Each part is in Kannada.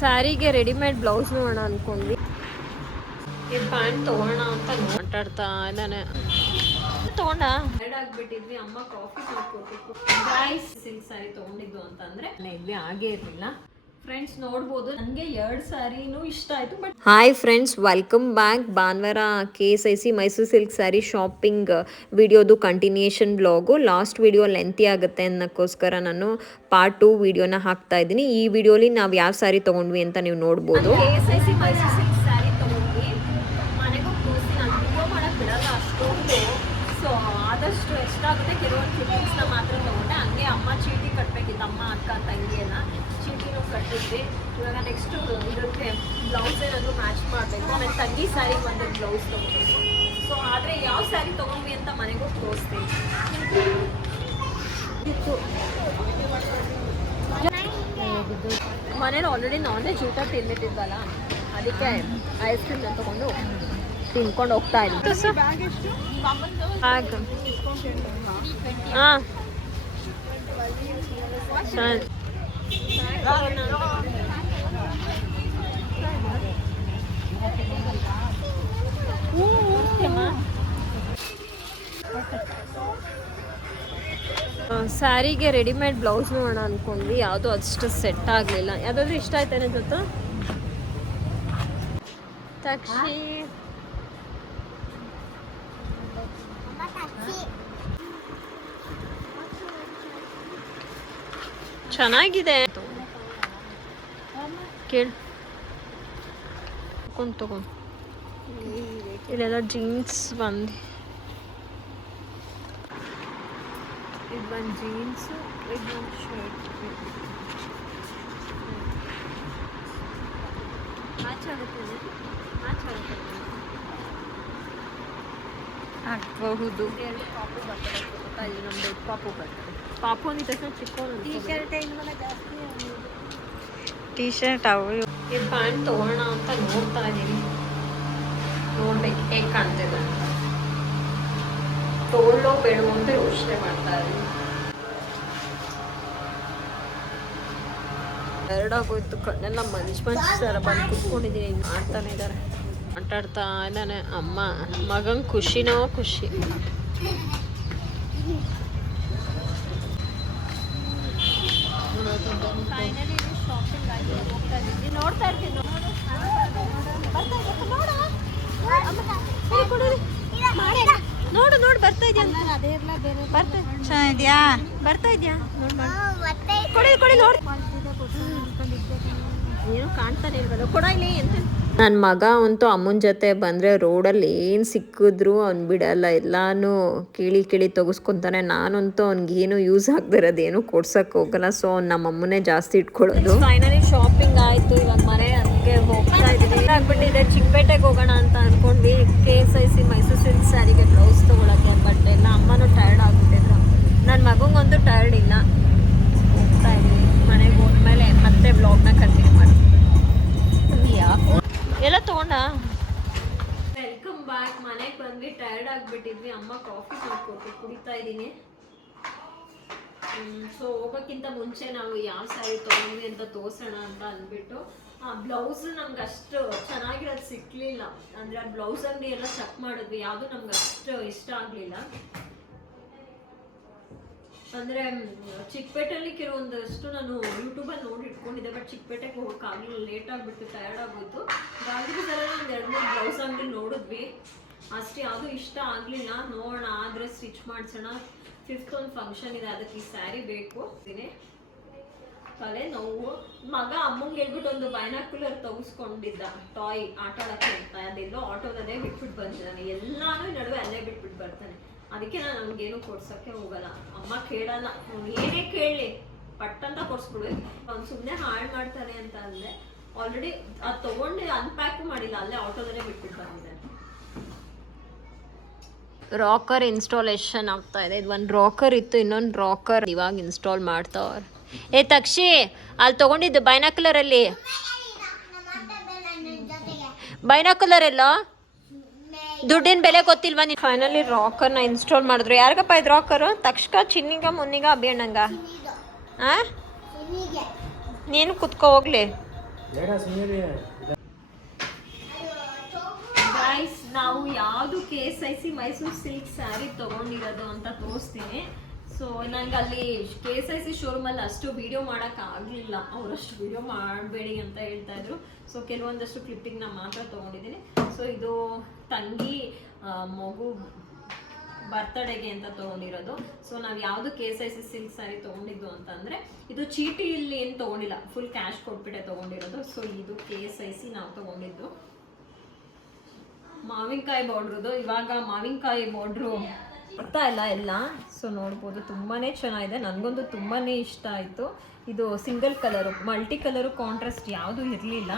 ಸ್ಯಾರಿಗೆ ರೆಡಿಮೇಡ್ ಬ್ಲೌಸ್ ನೋಡೋಣ ಅನ್ಕೊಂಡ್ವಿ. ಈ ಪ್ಯಾಂಟ್ ತಗೋಣ ಅಂತ ಮಾತಾಡ್ತಾ ಇದ್ದಾನೆ. ತಗೊಂಡಿದ್ವಿ ಆಗ್ಬಿಟ್ಟಿದ್ವಿ, ಅಮ್ಮ ಕಾಫಿ ಗಾಯ್ಸ್ ಸಿಲ್ಕ್ ಸ್ಯಾರಿ ತಗೊಂಡಿದ್ದು ಅಂತಂದ್ರೆ ಇದ್ವಿ ಆಗೇ ಇರಲಿಲ್ಲ. ಫ್ರೆಂಡ್ಸ್ ನೋಡ್ಬೋದು. ನನಗೆ ಎರಡು ಸ್ಯಾರಿನೂ ಇಷ್ಟ ಆಯಿತು but hi friends welcome back ಭಾನುವಾರ K S I C Mysore silk sari shopping ವಿಡಿಯೋದು continuation blog last video lengthy ಆಗುತ್ತೆ ಅನ್ನೋಕ್ಕೋಸ್ಕರ ನಾನು ಪಾರ್ಟ್ ಟು ವಿಡಿಯೋನ ಹಾಕ್ತಾ ಇದ್ದೀನಿ. ಈ ವಿಡಿಯೋಲಿ ನಾವು ಯಾವ ಸ್ಯಾರಿ ತೊಗೊಂಡ್ವಿ ಅಂತ ನೀವು ನೋಡ್ಬೋದು. K S I C Mysore silk sari ತೊಗೊಂಡ್ವಿ. ಮನೆಗೂ ತೋರಿಸಿ ನಾನು ವಿಡಿಯೋ ಮಾಡೋಕ್ಕೆ ಬಿಡಲ್ಲ ಅಷ್ಟೊಂದು. ಸೊ ಆದಷ್ಟು ಎಷ್ಟಾಗುತ್ತೆ ಕೆಲವೊಂದು ಕ್ಲಿಪ್ಪಿಂಗ್ಸ್ನ ಮಾತ್ರ ತೊಗೊಂಡೆ. ಹಂಗೆ ಅಮ್ಮ ಚೀಟಿ ಕಟ್ಟಬೇಕಿತ್ತು ಅಮ್ಮ ಅಕ್ಕ ತಂಗಿ ಎಲ್ಲ. ಚೀಟಿನೂ ಕಟ್ಟಿದ್ವಿ. ಇವಾಗ ನೆಕ್ಸ್ಟು ಇದಕ್ಕೆ ಬ್ಲೌಸ್ ಏನಾದರೂ ಮ್ಯಾಚ್ ಮಾಡಬೇಕು. ಆಮೇಲೆ ತಂಗಿ ಸ್ಯಾರಿ ಒಂದು ಬ್ಲೌಸ್ ತೊಗೋಬೇಕು ಸೊ ಆದರೆ ಯಾವ ಸ್ಯಾರಿ ತೊಗೊಂಡ್ವಿ ಅಂತ ಮನೆಗೂ ತೋರಿಸ್ತೀನಿ ಮನೇಲಿ ಆಲ್ರೆಡಿ ನಾನ್ ವೆಜ್ ಊಟ ತಿಂದಿಟ್ಟಿದ್ವಲ್ಲ ಅದಕ್ಕೆ ಐಸ್ ಕ್ರೀಮ್ ತಗೊಂಡು ತಿನ್ಕೊಂಡು ಹೋಗ್ತಾ ಬ್ಯಾಗ್ ಹಾಂ. ಸ್ಯಾರಿಗೆ ರೆಡಿಮೇಡ್ ಬ್ಲೌಸ್ ನೋಡೋಣ ಅಂದ್ಕೊಂಡ್ವಿ ಯಾವುದು ಅಷ್ಟು ಸೆಟ್ ಆಗಲಿಲ್ಲ. ಯಾವುದಾದ್ರೂ ಇಷ್ಟ ಆಯ್ತಾನೆ ಜೊತೆ ತಕ್ಷಿ. ಚೆನ್ನಾಗಿದೆ ಕೇಳು ತಗೊಂಡು ತಗೊಂಡು ಇಲ್ಲೆಲ್ಲ ಜೀನ್ಸ್ ಬಂದು ಇದು ಒಂದು ಜೀನ್ಸ್ ಇದು ಒಂದು ಶರ್ಟ್ ಮ್ಯಾಚ್ ಆಗುತ್ತೆ ಮ್ಯಾಚ್ ಆಗುತ್ತೆ ಆಗಬಹುದು ಎರಡು ಪಾಪು ಬರ್ತದೆ ಗೊತ್ತಾ ಇಲ್ಲಿ ನಮ್ಮ ದೊಡ್ಡ ಪಾಪು ಬರ್ತದೆ ಪಾಪು ಅಂದಿದ ತಕ್ಷಣ ಚಿಕ್ಕವನು ಟೀ ಶರ್ಟ್ ಅವು. ಈ ಪ್ಯಾಂಟ್ ತಗೋಣ ಅಂತ ನೋಡ್ತಾ ಇದ್ದೀನಿ ನೋಡ್ಬೇಕು ಹೇಗೆ ಕಾಣ್ತಿದೆ ತಗೊಳ್ಳೋ ಬೇಡವೋ ಅಂತ ಯೋಚನೆ ಮಾಡ್ತಾ ಇದ್ದೀನಿ ಎರಡಾಗೋಯ್ತು ಕಣ್ಣೆಲ್ಲ ಮಂಜು ಮಂಜು ಸರ ಬಂದು ಕುತ್ಕೊಂಡಿದ್ದೀನಿ ಮಾಡ್ತಾನೆ ಇದ್ದಾರೆ ಆಟಾಡ್ತಾ ಇದ್ದಾನೆ. ಅಮ್ಮ ಮಗಂಗೆ ಖುಷಿನೋ ಖುಷಿ. ನೋಡ್ತಾ ನೋಡು ನೋಡು, ಬರ್ತಾ ಇದೆಯಾ? ಬರ್ತಾ ಇದೆಯಾ? ನೋಡ್. ಕೊಡಿ ಕೊಡಿ, ನೋಡಿ. ಏನು ಕಾಣ್ತಾನೆ ಇಲ್ವಲ್ಲ? ಕೊಡ ಇಲ್ಲಿ, ಎಂತ? ನನ್ನ ಮಗ ಅಂತೂ ಅಮ್ಮನ ಜೊತೆ ಬಂದರೆ ರೋಡಲ್ಲಿ ಏನು ಸಿಕ್ಕಿದ್ರು ಅವ್ನು ಬಿಡಲ್ಲ. ಎಲ್ಲಾನು ಕೇಳಿ ಕೇಳಿ ತೊಗಸ್ಕೊತಾನೆ. ನಾನಂತೂ ಅವ್ನಿಗೇನು ಯೂಸ್ ಆಗದಿರೋದೇನು ಕೊಡ್ಸಕ್ಕೆ ಹೋಗಲ್ಲ. ಸೊ ಅವ್ನು ನಮ್ಮ ಅಮ್ಮನೇ ಜಾಸ್ತಿ ಇಟ್ಕೊಳ್ಳೋದು. ಫೈನಲಿ ಶಾಪಿಂಗ್ ಆಯಿತು. ಇವಾಗ ಮನೆ ಹಂಗೆ ಹೋಗ್ತಾ ಇದ್ದೀವಿ ಆಗ್ಬಿಟ್ಟಿದೆ. ಚಿಕ್ಕಪೇಟೆಗೆ ಹೋಗೋಣ ಅಂತ ಅಂದ್ಕೊಂಡ್ವಿ K S I C Mysore silk ಸ್ಯಾರಿಗೆ blouse ತೊಗೊಳಕ್ಕೆ ಬಟ್ ಎಲ್ಲ ಅಮ್ಮನೂ ಟಯರ್ಡ್ ಆಗ್ಬಿಟ್ಟಿದ್ರು. ನನ್ನ ಮಗಂಗಂತೂ ಟಯರ್ಡ್ ಇಲ್ಲ. ಹೋಗ್ತಾ ಇದ್ದೀವಿ ಮನೆಗೆ ಹೋದ್ಮೇಲೆ ಮತ್ತೆ ಬ್ಲಾಗ್ನ ಕಂಟಿನ್ಯೂ ಮಾಡ್ತೀವಿ ವೆಲ್ಕಮ್ ಬ್ಯಾಕ್ ಮನೆಗೆ ಬಂದ್ವಿ ಟೈರ್ಡ್ ಆಗಿಬಿಟ್ಟಿದ್ವಿ. ಅಮ್ಮ ಕಾಫಿ ಮಾಡ್ಕೊಟ್ಟು ಕುಡಿತಾ ಇದ್ದೀನಿ. ಸೊ ಹೋಗೋಕ್ಕಿಂತ ಮುಂಚೆ ನಾವು ಯಾವ ಸ್ಯಾರಿ ತೊಗೊಂಡ್ವಿ ಅಂತ ತೋರಿಸೋಣ ಅಂತ ಅಂದ್ಬಿಟ್ಟು, ಆ ಬ್ಲೌಸ್ ನಮ್ಗೆ ಅಷ್ಟು ಚೆನ್ನಾಗಿರೋದು ಸಿಕ್ಕಲಿಲ್ಲ ಅಂದ್ರೆ ಆ ಬ್ಲೌಸ್ ಅಂಗಡಿ ಎಲ್ಲ ಚೆಕ್ ಮಾಡಿದ್ವಿ. ಯಾವುದು ನಮ್ಗೆ ಅಷ್ಟು ಇಷ್ಟ ಆಗಲಿಲ್ಲ. ಅಂದ್ರೆ ಚಿಕ್ಕಪೇಟೆಯಲ್ಲಿ ಕೆಲವೊಂದಷ್ಟು ನಾನು ಯೂಟ್ಯೂಬಲ್ಲಿ ನೋಡಿ ಇಟ್ಕೊಂಡಿದ್ದೆ ಬಟ್ ಚಿಕ್ಕಪೇಟೆಗೆ ಹೋಗೋಕ್ಕಾಗಲಿಲ್ಲ ಲೇಟ್ ಆಗಿಬಿಟ್ಟು ಟಯರ್ಡ್ ಆಗೋಯ್ತು. ಗಾಂಧಿನಗರಲ್ಲಿ ಒಂದು ಎರಡು ಮೂರು ಬ್ಲೌಸ್ ಅಂಗಡಿ ನೋಡಿದ್ವಿ. ಅಷ್ಟೇ ಯಾವುದು ಇಷ್ಟ ಆಗಲಿಲ್ಲ. ನೋಡೋಣ, ಆದರೆ ಸ್ಟಿಚ್ ಮಾಡಿಸೋಣ. ಫಿಫ್ತ್ ಒಂದು ಫಂಕ್ಷನ್ ಇದೆ, ಅದಕ್ಕೆ ಈ ಸ್ಯಾರಿ ಬೇಕು. ತಲೆ ನೋವು. ಮಗ ಅಮ್ಮಂಗೆ ಹೇಳ್ಬಿಟ್ಟು ಒಂದು ಬೈನಾಕ್ಯುಲರ್ ತಗಿಸ್ಕೊಂಡಿದ್ದ ಟಾಯ್ ಆಟ ಆಡಕ್ಕೆ ಅಂತ. ಅದೆಲ್ಲೋ ಆಟೋದಲ್ಲೇ ಬಿಟ್ಬಿಟ್ಟು ಬಂದಿದ್ದಾನೆ. ಎಲ್ಲಾನು ನಡುವೆ ಅಲ್ಲೇ ಬಿಟ್ಬಿಟ್ಟು ಬರ್ತಾನೆ. ಅದಕ್ಕೆ ನಾನು ಅವ್ನಿಗೇನು ಕೊಡ್ಸಕ್ಕೆ ಹೋಗಲ್ಲ. ಅಮ್ಮ ಕೇಳಲ್ಲ. ಅವ್ನು ಏನೇ ಕೇಳಲಿ ಪಟ್ಟಂತ ಕೊಡ್ಸ್ಬಿಡ್ಬೇಕು ಅವ್ನು ಸುಮ್ಮನೆ ಹಾಳು ಮಾಡ್ತಾನೆ ಅಂತ ಅಂದರೆ ಆಲ್ರೆಡಿ ಅದು ತೊಗೊಂಡು ಅನ್ಪ್ಯಾಕ್ ಮಾಡಿಲ್ಲ. ಅಲ್ಲೇ ಆಟೋದಲ್ಲೇ ಬಿಟ್ಬಿಟ್ಟು ಬಂದಿದೆ ರಾಕರ್ ಇನ್ಸ್ಟಾಲೇಷನ್ ಆಗ್ತಾ ಇದೆ. ಇದು ಒಂದು ರಾಕರ್ ಇತ್ತು ಇನ್ನೊಂದು ರಾಕರ್ ಇವಾಗ ಇನ್ಸ್ಟಾಲ್ ಮಾಡ್ತಾವ್ರೆ. ಏ ತಕ್ಷಿ ಅಲ್ಲಿ. ತೊಗೊಂಡಿದ್ದು ಬೈನಾಕುಲರಲ್ಲಿ ಬೈನಾಕುಲರ್ ಎಲ್ಲ? ದುಡ್ಡಿನ ಬೆಲೆ ಗೊತ್ತಿಲ್ವಾ ನೀನು ಫೈನಲಿ ರಾಕರ್ನ ಇನ್ಸ್ಟಾಲ್ ಮಾಡಿದ್ರು. ಯಾರಿಗಪ್ಪ ಇದು ರಾಕರು ತಕ್ಷಕ ಚಿನ್ನಿಗ ಮುನ್ನಿಗ ಅಭಿಯಣ್ಣಂಗ? ಆ? ನೀನು ಕುತ್ಕೋ ಹೋಗ್ಲಿ. ನಾವು ಯಾವುದು K S I C Mysore silk saree ತೊಗೊಂಡಿರೋದು ಅಂತ ತೋರಿಸ್ತೀನಿ. ಸೊ ನಂಗೆ ಅಲ್ಲಿ ಕೆ ಎಸ್ ಐ ಸಿ ಶೋರೂಮಲ್ಲಿ ಅಷ್ಟು ವಿಡಿಯೋ ಮಾಡೋಕ್ಕಾಗಲಿಲ್ಲ ಅವರಷ್ಟು ವಿಡಿಯೋ ಮಾಡಬೇಡಿ ಅಂತ ಹೇಳ್ತಾ ಇದ್ರು. ಸೊ ಕೆಲವೊಂದಷ್ಟು ಕ್ಲಿಪ್ಪಿಂಗ್ನ ಮಾತ್ರ ತೊಗೊಂಡಿದ್ದೀನಿ. ಸೊ ಇದು ತಂಗಿ ಮಗು ಬರ್ತಡೆಗೆ ಅಂತ ತೊಗೊಂಡಿರೋದು. ಸೊ ನಾವು ಯಾವುದು K S I C silk saree ತೊಗೊಂಡಿದ್ದು ಅಂತಂದರೆ, ಇದು ಚೀಟಿಯಲ್ಲಿ ಏನು ತೊಗೊಂಡಿಲ್ಲ. ಫುಲ್ ಕ್ಯಾಶ್ ಕೊಟ್ಬಿಟ್ಟೆ ತೊಗೊಂಡಿರೋದು. ಸೊ ಇದು ಕೆ ಎಸ್ ಐ ಸಿ ನಾವು ತೊಗೊಂಡಿದ್ದು. ಮಾವಿನಕಾಯಿ ಬಾರ್ಡ್ರದು ಇವಾಗ ಮಾವಿನಕಾಯಿ ಬಾರ್ಡ್ರು ಬರ್ತಾ ಇಲ್ಲ ಎಲ್ಲ. ಸೊ ನೋಡ್ಬೋದು ತುಂಬಾ ಚೆನ್ನಾಗಿದೆ. ನನಗೊಂದು ತುಂಬಾ ಇಷ್ಟ ಆಯಿತು. ಇದು single colour multi colour contrast ಯಾವುದೂ ಇರಲಿಲ್ಲ.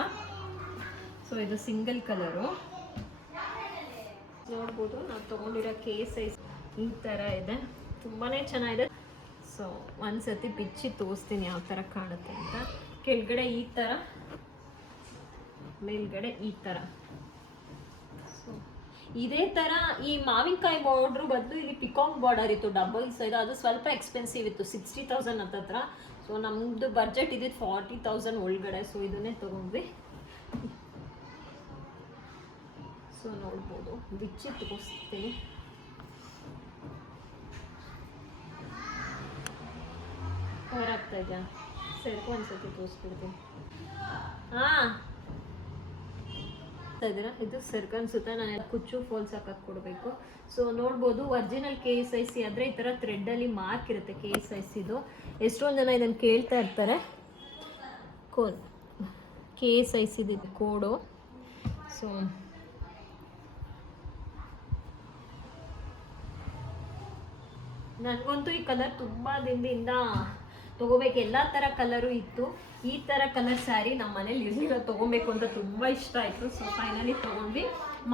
ಸೊ ಇದು ಸಿಂಗಲ್ ಕಲರು ನೋಡ್ಬೋದು ನಾವು ತೊಗೊಂಡಿರೋ ಕೆ ಸೈಜ್ ಈ ಥರ ಇದೆ. ತುಂಬಾ ಚೆನ್ನಾಗಿದೆ. ಸೊ ಒಂದ್ಸತಿ ಬಿಚ್ಚಿ ತೋರಿಸ್ತೀನಿ ಯಾವ ಥರ ಕಾಣುತ್ತೆ ಅಂತ. ಕೆಳಗಡೆ ಈ ಥರ ಮೇಲ್ಗಡೆ ಈ ಥರ ಇದೇ ಥರ ಈ ಮಾವಿನಕಾಯಿ ಬಾರ್ಡ್ರು ಬದಲು ಇಲ್ಲಿ ಪಿಕಾಕ್ ಬಾರ್ಡರ್ ಇತ್ತು ಡಬಲ್ ಸೈಡ್ ಅದು ಸ್ವಲ್ಪ ಎಕ್ಸ್ಪೆನ್ಸಿವ್ ಇತ್ತು ಸಿಕ್ಸ್ಟಿ ತೌಸಂಡ್ ಹತ್ರ ಸೊ ನಮ್ಮದು ಬಜೆಟ್ ಇದ್ದಿದ್ದು ಫಾರ್ಟಿ ತೌಸಂಡ್ ಒಳಗಡೆ. ಸೊ ಇದನ್ನೇ ತೊಗೊಂಡ್ವಿ. ಸೊ ನೋಡ್ಬೋದು. ಬಿಚ್ಚಿ ತೋರಿಸ್ತೀನಿ ಹೊರಾಗ್ತಾ ಇದೆಯಾ ಸರಿ, ಒಂದ್ಸತಿ ತೋರಿಸ್ಬಿಡ್ತೀನಿ. ಹಾಂ. ಇದ್ದೀರಾ? ಇದು ಸರ್ಕನ್ ಅನ್ಸುತ್ತೆ. ನಾನು ಕುಚ್ಚು ಫೋಲ್ಸ್ ಹಾಕಕ್ಕೆ ಕೊಡಬೇಕು. ಸೊ ನೋಡ್ಬೋದು original K S I C ಆದರೆ ಈ ಥರ ಥ್ರೆಡ್ಡಲ್ಲಿ ಮಾರ್ಕ್ ಇರುತ್ತೆ ಕೆ ಎಸ್ ಐ ಸಿದು ಎಷ್ಟೊಂದು ಜನ ಇದನ್ನು ಕೇಳ್ತಾ ಇರ್ತಾರೆ? ಕೋಲ್ ಕೆ ಎಸ್ ಐ ಸಿದು ಕೋಡು. ಸೊ ನನಗಂತೂ ಈ ಕಲರ್ ತುಂಬ ದಿನದಿಂದ ತೊಗೋಬೇಕು. ಎಲ್ಲ ಥರ ಕಲರು ಇತ್ತು. ಈ ಥರ ಕಲರ್ ಸ್ಯಾರಿ ನಮ್ಮ ಮನೇಲಿ ಇರಲಿಲ್ಲ ತೊಗೊಬೇಕು ಅಂತ ತುಂಬ ಇಷ್ಟ ಆಯಿತು. ಸೊ ಫೈನಲಿ ತೊಗೊಂಡ್ವಿ.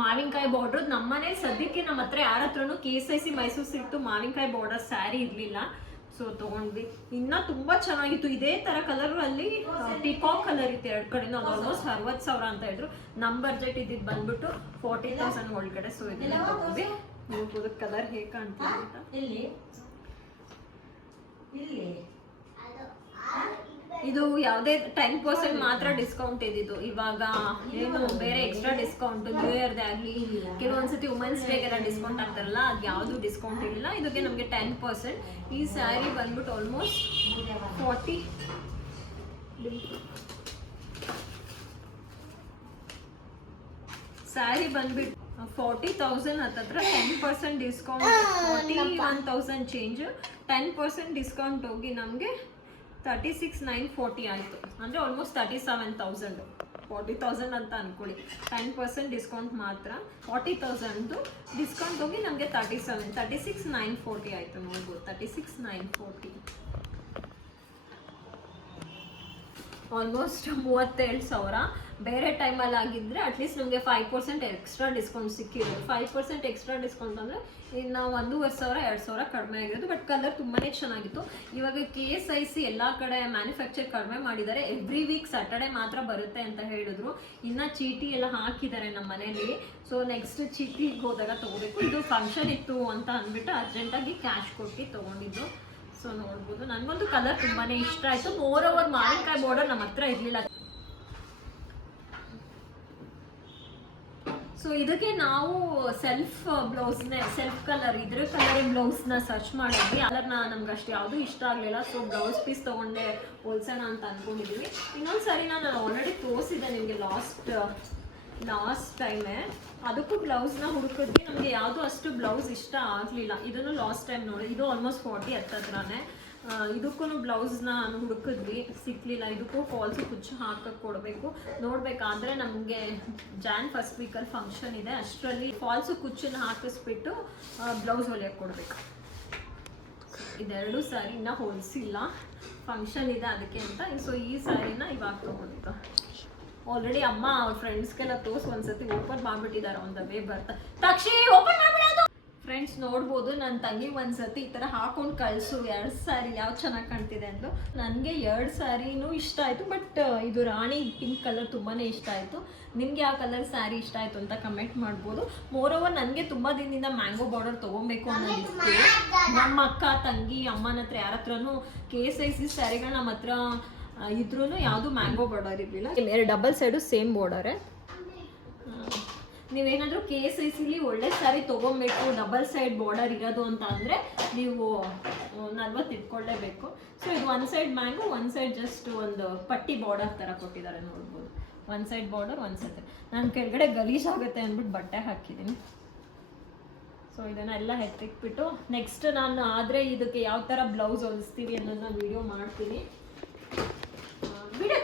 ಮಾವಿನಕಾಯಿ ಬಾರ್ಡ್ರ್ ನಮ್ಮ ಮನೇಲಿ ಸದ್ಯಕ್ಕೆ ನಮ್ಮ ಹತ್ರ ಯಾರ ಹತ್ರನೂ K S I C Mysore ಸಿಕ್ತು ಮಾವಿನಕಾಯಿ ಬಾರ್ಡರ್ ಸ್ಯಾರಿ ಇರಲಿಲ್ಲ. ಸೊ ತೊಗೊಂಡ್ವಿ. ಇನ್ನೂ ತುಂಬ ಚೆನ್ನಾಗಿತ್ತು. ಇದೇ ಥರ ಅಲ್ಲಿ ಪಿಕಾಕ್ ಕಲರ್ ಇತ್ತು ಎರಡು ಕಡೆನೂ. ಅದು ಆಲ್ಮೋಸ್ಟ್ ಅರವತ್ತು ಸಾವಿರ ಅಂತ ಹೇಳಿದ್ರು. ನಮ್ಮ ಬಜೆಟ್ ಇದ್ದಿದ್ದು ಬಂದ್ಬಿಟ್ಟು ಫೋರ್ಟಿ ತೌಸಂಡ್ ಒಳಗಡೆ. ಸೊ ಇದನ್ನೇ ತೊಗೊಂಡ್ವಿ. ನೋಡ್ಬೋದು ಕಲರ್ ಹೇಗೆ ಕಾಣ್ತಿದೆ ಅಂತ? ಇಲ್ಲಿ. ಇಲ್ಲಿ. ಇದು ಯಾವುದೇ ಟೆನ್ ಪರ್ಸೆಂಟ್ ಮಾತ್ರ ಡಿಸ್ಕೌಂಟ್ ಇದ್ದಿದ್ದು. ಇವಾಗ ಏನು ಬೇರೆ ಎಕ್ಸ್ಟ್ರಾ ಡಿಸ್ಕೌಂಟ್ ನ್ಯೂ ಇಯರ್ದೇ ಆಗಲಿ ಕೆಲವೊಂದ್ಸತಿ ವುಮೆನ್ಸ್ ಡೇಗೆಲ್ಲ ಡಿಸ್ಕೌಂಟ್ ಆಗ್ತಾರಲ್ಲ ಅದು ಯಾವುದು ಡಿಸ್ಕೌಂಟ್ ಇರಲಿಲ್ಲ. ಇದಕ್ಕೆ ನಮಗೆ ಟೆನ್ ಪರ್ಸೆಂಟ್ ಈ ಸ್ಯಾರಿ ಬಂದ್ಬಿಟ್ಟು ಆಲ್ಮೋಸ್ಟ್ ಫಾರ್ಟಿ ಸ್ಯಾರಿ ಬಂದ್ಬಿಟ್ಟು ಫಾರ್ಟಿ ತೌಸಂಡ್ ಹತ್ತತ್ರ ten percent discount forty one thousand change ten percent discount ಹೋಗಿ ನಮಗೆ ತರ್ಟಿ ಸಿಕ್ಸ್ ನೈನ್ ಫೋರ್ಟಿ ಆಯಿತು. ಅಂದರೆ almost thirty seven thousand forty thousand ಅಂತ ಅಂದ್ಕೊಳ್ಳಿ ಟೆನ್ ಪರ್ಸೆಂಟ್ ಡಿಸ್ಕೌಂಟ್ ಮಾತ್ರ. ಫಾರ್ಟಿ ತೌಸಂಡ್ದು ಡಿಸ್ಕೌಂಟ್ ಹೋಗಿ ನಮಗೆ thirty seven thirty six nine forty ಆಯಿತು ನೋಡ್ಬೋದು. Thirty six nine forty almost ಮೂವತ್ತೇಳು ಸಾವಿರ. ಬೇರೆ ಟೈಮಲ್ಲಿ ಆಗಿದ್ದರೆ ಅಟ್ಲೀಸ್ಟ್ ನಮಗೆ ಫೈವ್ ಪರ್ಸೆಂಟ್ ಎಕ್ಸ್ಟ್ರಾ ಡಿಸ್ಕೌಂಟ್ ಸಿಕ್ಕಿರೋದು. ಫೈವ್ ಪರ್ಸೆಂಟ್ ಎಕ್ಸ್ಟ್ರಾ ಡಿಸ್ಕೌಂಟ್ ಅಂದರೆ ಇನ್ನು ಒಂದೂವರೆ ಸಾವಿರ, ಎರಡು ಸಾವಿರ ಕಡಿಮೆ ಆಗಿರೋದು. ಬಟ್ ಕಲರ್ ತುಂಬಾ ಚೆನ್ನಾಗಿತ್ತು. ಇವಾಗ ಕೆ ಎಸ್ ಐ ಸಿ ಎಲ್ಲ ಕಡೆ ಮ್ಯಾನುಫ್ಯಾಕ್ಚರ್ ಕಡಿಮೆ ಮಾಡಿದ್ದಾರೆ. ಎವ್ರಿ ವೀಕ್ ಸ್ಯಾಟರ್ಡೆ ಮಾತ್ರ ಬರುತ್ತೆ ಅಂತ ಹೇಳಿದ್ರು. ಇನ್ನು ಚೀಟಿ ಎಲ್ಲ ಹಾಕಿದ್ದಾರೆ ನಮ್ಮ ಮನೇಲಿ. ಸೊ ನೆಕ್ಸ್ಟ್ ಚೀಟಿಗೆ ಹೋದಾಗ ತೊಗೋಬೇಕು. ಇದು ಫಂಕ್ಷನ್ ಇತ್ತು ಅಂತ ಅಂದ್ಬಿಟ್ಟು ಅರ್ಜೆಂಟಾಗಿ ಕ್ಯಾಶ್ ಕೊಟ್ಟು ತೊಗೊಂಡಿದ್ದು. ಸೊ ನೋಡ್ಬೋದು. ನನಗಂತೂ ಕಲರ್ ತುಂಬಾನೇ ಇಷ್ಟ ಆಯ್ತು. ಮೋರ್ ಓವರ್ ಮಾವಿನಕಾಯಿ ಬಾರ್ಡರ್ ನಮ್ಮ ಹತ್ರ ಇರಲಿಲ್ಲ. ಸೊ ಇದಕ್ಕೆ ನಾವು ಸೆಲ್ಫ್ ಬ್ಲೌಸ್ನೇ ಸೆಲ್ಫ್ ಕಲರ್ ಇದ್ರ ಕಲರ್ ಬ್ಲೌಸ್ನ ಸರ್ಚ್ ಮಾಡಿದ್ವಿ. ಕಲರ್ನ ನಮ್ಗೆ ಅಷ್ಟು ಯಾವುದೂ ಇಷ್ಟ ಆಗಲಿಲ್ಲ. ಸೊ ಬ್ಲೌಸ್ ಪೀಸ್ ತೊಗೊಂಡೆ, ಹೋಲ್ಸೋಣ ಅಂತ ಅಂದ್ಕೊಂಡಿದ್ವಿ ಇನ್ನೊಂದು ಸರಿ ನಾನು ಆಲ್ರೆಡಿ ತೋರಿಸಿದೆ ನಿಮಗೆ ಲಾಸ್ಟ್ ಲಾಸ್ಟ್ ಟೈಮೇ ಅದಕ್ಕೂ ಬ್ಲೌಸ್ನ ಹುಡುಕಿದ್ವಿ ನಮಗೆ ಯಾವುದು ಅಷ್ಟು ಬ್ಲೌಸ್ ಇಷ್ಟ ಆಗಲಿಲ್ಲ. ಇದನ್ನು ಲಾಸ್ಟ್ ಟೈಮ್ ನೋಡಿ. ಇದು ಆಲ್ಮೋಸ್ಟ್ ಫಾರ್ಟಿ ಹತ್ತತ್ರನೇ ಇದಕ್ಕೂ ಬ್ಲೌಸ್ನ ಹುಡುಕಿದ್ವಿ ಸಿಕ್ಕಲಿಲ್ಲ ಇದಕ್ಕೂ ಫಾಲ್ಸು ಕುಚ್ಚು ಹಾಕಕ್ಕೆ ಕೊಡಬೇಕು. ನೋಡಬೇಕಾದ್ರೆ ನಮಗೆ ಜಾನ್ ಫಸ್ಟ್ ವೀಕಲ್ಲಿ ಫಂಕ್ಷನ್ ಇದೆ. ಅಷ್ಟರಲ್ಲಿ ಫಾಲ್ಸು ಕುಚ್ಚನ್ನ ಹಾಕಿಸ್ಬಿಟ್ಟು ಬ್ಲೌಸ್ ಹೊಲಿಯಕ್ಕೆ ಕೊಡಬೇಕು. ಇದೆರಡು ಸ್ಯಾರಿನ ಹೊಲಿಸಿಲ್ಲ. ಫಂಕ್ಷನ್ ಇದೆ ಅದಕ್ಕೆ ಅಂತ. ಸೊ ಈ ಸ್ಯಾರಿನ ಇವಾಗ ತೊಗೊಂಡಿದ್ದು. ಆಲ್ರೆಡಿ ಅಮ್ಮ ಅವ್ರ ಫ್ರೆಂಡ್ಸ್ಗೆಲ್ಲ ತೋರ್ಸಿ ಒಂದ್ಸತಿ ಓಪನ್ ಮಾಡ್ಬಿಟ್ಟಿದ್ದಾರೆ ಆನ್ ದ ವೇ ಬರ್ತಾ ತಕ್ಷಿ ಓಪನ್ ಮಾಡ್ಬಿಡೋದು ಫ್ರೆಂಡ್ಸ್ ನೋಡ್ಬೋದು. ನನ್ನ ತಂಗಿ ಒಂದ್ಸತಿ ಈ ಥರ ಹಾಕೊಂಡು ಕಳಿಸು ಎರಡು ಸ್ಯಾರಿ ಯಾವ ಚೆನ್ನಾಗಿ ಕಾಣ್ತಿದೆ ಅಂದು ನನಗೆ ಎರಡು ಸ್ಯಾರಿನೂ ಇಷ್ಟ ಆಯಿತು ಬಟ್ ಇದು ರಾಣಿ ಪಿಂಕ್ ಕಲರ್ ತುಂಬಾ ಇಷ್ಟ ಆಯಿತು. ನಿಮಗೆ ಯಾವ ಕಲರ್ ಸ್ಯಾರಿ ಇಷ್ಟ ಆಯಿತು ಅಂತ ಕಮೆಂಟ್ ಮಾಡ್ಬೋದು. ಮೋರ್ ಓವರ್ ನನಗೆ ತುಂಬ ದಿನದಿಂದ ಮ್ಯಾಂಗೋ ಬಾರ್ಡರ್ ತೊಗೊಬೇಕು ಅನ್ನೋದಿತ್ತು ನಮ್ಮ ಅಕ್ಕ ತಂಗಿ ಅಮ್ಮನ ಹತ್ರ ಯಾರ ಹತ್ರನೂ ಕೆ ಎಸ್ ಐ ಸಿ ಸ್ಯಾರಿಗಳು ನಮ್ಮ ಹತ್ರ ಇದ್ರೂ ಯಾವುದು ಮ್ಯಾಂಗೋ ಬಾರ್ಡರ್ ಇರಲಿಲ್ಲ. ಎರಡು ಡಬಲ್ ಸೈಡು ಸೇಮ್ ಬಾರ್ಡರೇ ನೀವೇನಾದರೂ ಕೆ ಎಸ್ ಐ ಸಿಲಿ ಒಳ್ಳೆ ಸ್ಯಾರಿ ತೊಗೊಬೇಕು ಡಬಲ್ ಸೈಡ್ ಬಾರ್ಡರ್ ಇರೋದು ಅಂತ ಅಂದರೆ ನೀವು ನಲ್ವತ್ತು ಇಟ್ಕೊಳ್ಳೇಬೇಕು ಸೊ ಇದು one side mango one side just ಒಂದು ಪಟ್ಟಿ ಬಾರ್ಡರ್ ಥರ ಕೊಟ್ಟಿದ್ದಾರೆ ನೋಡ್ಬೋದು. One side border one side ನಾನು ಕೆಳಗಡೆ ಗಲೀಜಾಗುತ್ತೆ ಅಂದ್ಬಿಟ್ಟು ಬಟ್ಟೆ ಹಾಕಿದ್ದೀನಿ. ಸೊ ಇದನ್ನೆಲ್ಲ ಹೆತ್ತಿಕ್ಬಿಟ್ಟು ನೆಕ್ಸ್ಟ್ ನಾನು ಆದರೆ ಇದಕ್ಕೆ ಯಾವ ಥರ ಬ್ಲೌಸ್ ಹೊಲಿಸ್ತೀವಿ ಅನ್ನೋದನ್ನ ವಿಡಿಯೋ ಮಾಡ್ತೀನಿ. ಬಿಡು.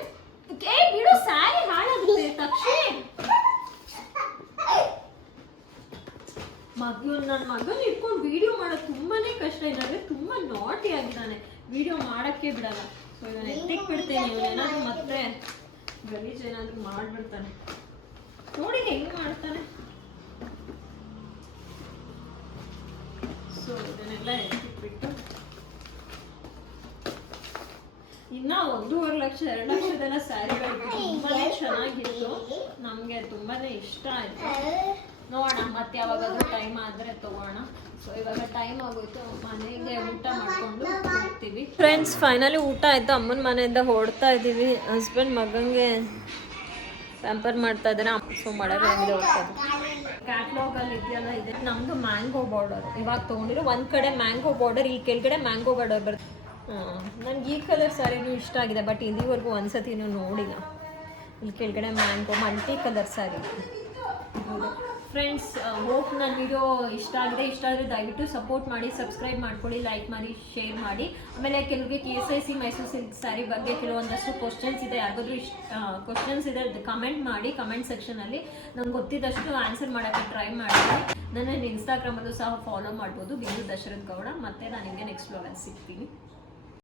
ಬಿಡು ಸ್ಯಾರಿ ಹಾಳಾಗುತ್ತೆ, ತಕ್ಷಣ. ಮಗು ನನ್ನ ಮಗನ ಇಟ್ಕೊಂಡು ವಿಡಿಯೋ ಮಾಡೋದು ತುಂಬಾನೇ ಕಷ್ಟ. ಇದ್ದಾರೆ ತುಂಬಾ ನಾಟಿ ಆಗಿದ್ದಾನೆ. ವಿಡಿಯೋ ಮಾಡಕ್ಕೆ ಬಿಡಲ್ಲ. ಸೊ ಎತ್ತಿಕ್ ಬಿಡ್ತೇನೆ ಏನಾದ್ರು ಮತ್ತೆ ಗಲೀಜ್ ಏನಾದ್ರು ಮಾಡ್ಬಿಡ್ತಾನೆ. ನೋಡಿ ಹೆಂಗ್ ಮಾಡ್ತಾನೆ. ಸೊ ಇದನ್ನೆಲ್ಲ ಎತ್ತಿಕ್ಬಿಟ್ಟು ಇನ್ನ ಒಂದೂವರೆ ಲಕ್ಷ, ಎರಡು ಲಕ್ಷದೆಲ್ಲ ಸ್ಯಾರಿಗಳು ತುಂಬಾನೇ ಚೆನ್ನಾಗಿತ್ತು. ನಮ್ಗೆ ತುಂಬಾನೇ ಇಷ್ಟ ಆಯ್ತು. ನೋಡೋಣ ಮತ್ತೆ ಯಾವಾಗಾದ್ರೂ ಟೈಮ್ ಆದ್ರೆ ತಗೋಣ. ಸೊ ಇವಾಗ ಟೈಮ್ ಆಗೋಯ್ತು ಮನೆಗೆ ಊಟ ಮಾಡ್ಕೊಂಡು ಹೋಗ್ತೀವಿ. ಫ್ರೆಂಡ್ಸ್ ಫೈನಲಿ ಊಟ ಆಯ್ತು. ಅಮ್ಮನ ಮನೆಯಿಂದ ಹೊಡ್ತಾ ಇದ್ದೀವಿ ಹಸ್ಬೆಂಡ್ ಮಗಂಗೆ ಪ್ಯಾಂಪರ್ ಮಾಡ್ತಾ ಇದ್ದಾರೆ ಸೊ ಮಳೆ ಬಂದಿದೆ ಹೋಗ್ತದೆ ಕ್ಯಾಟ್ಲಾಗ್ ಅಲ್ಲಿ ಇದೆಯಲ್ಲ ಇದೆ. ನಮ್ದು ಮ್ಯಾಂಗೋ ಬಾರ್ಡರ್ ಇವಾಗ ತೊಗೊಂಡಿರೋ ಒಂದ್ ಕಡೆ ಮ್ಯಾಂಗೋ ಬಾರ್ಡರ್ ಈ ಕೆಳಗಡೆ ಮ್ಯಾಂಗೋ ಬಾರ್ಡರ್ ಬರುತ್ತೆ. ನನ್ಗೆ ಈ ಕಲರ್ ಸ್ಯಾರಿನೂ ಇಷ್ಟ ಆಗಿದೆ ಬಟ್ ಇಲ್ಲಿವರೆಗೂ ಒಂದ್ಸತಿನೂ ನೋಡಿಲ್ಲ. ಇಲ್ಲಿ ಕೆಳಗಡೆ mango multi colour sari friends hope ನನ್ನ ವಿಡಿಯೋ ಇಷ್ಟ ಆಗಿದೆ. ಇಷ್ಟ ಆದರೆ ದಯವಿಟ್ಟು ಸಪೋರ್ಟ್ ಮಾಡಿ ಸಬ್ಸ್ಕ್ರೈಬ್ ಮಾಡ್ಕೊಳ್ಳಿ ಲೈಕ್ ಮಾಡಿ ಶೇರ್ ಮಾಡಿ. ಆಮೇಲೆ ಕೆಲವರಿಗೆ K S I C Mysore silk sari ಬಗ್ಗೆ ಕೆಲವೊಂದಷ್ಟು ಕ್ವಶನ್ಸ್ ಇದೆ. ಯಾರಿಗಾದ್ರೂ ಇಷ್ಟ ಕ್ವಶನ್ಸ್ ಇದೆ ಕಮೆಂಟ್ ಮಾಡಿ ಕಮೆಂಟ್ ಸೆಕ್ಷನಲ್ಲಿ ನಂಗೆ ಗೊತ್ತಿದ್ದಷ್ಟು ಆನ್ಸರ್ ಮಾಡೋಕ್ಕೆ ಟ್ರೈ ಮಾಡ್ತೀನಿ ನನ್ನ ಇನ್ಸ್ಟಾಗ್ರಾಮಲ್ಲೂ ಸಹ ಫಾಲೋ ಮಾಡ್ಬೋದು. ಬಿಂದು ದಶರಥ್ ಗೌಡ ಮತ್ತೆ ನಾನು ನಿಮಗೆ ನೆಕ್ಸ್ಟ್ ಬ್ಲಾಗಲ್ಲಿ ಸಿಗ್ತೀನಿ.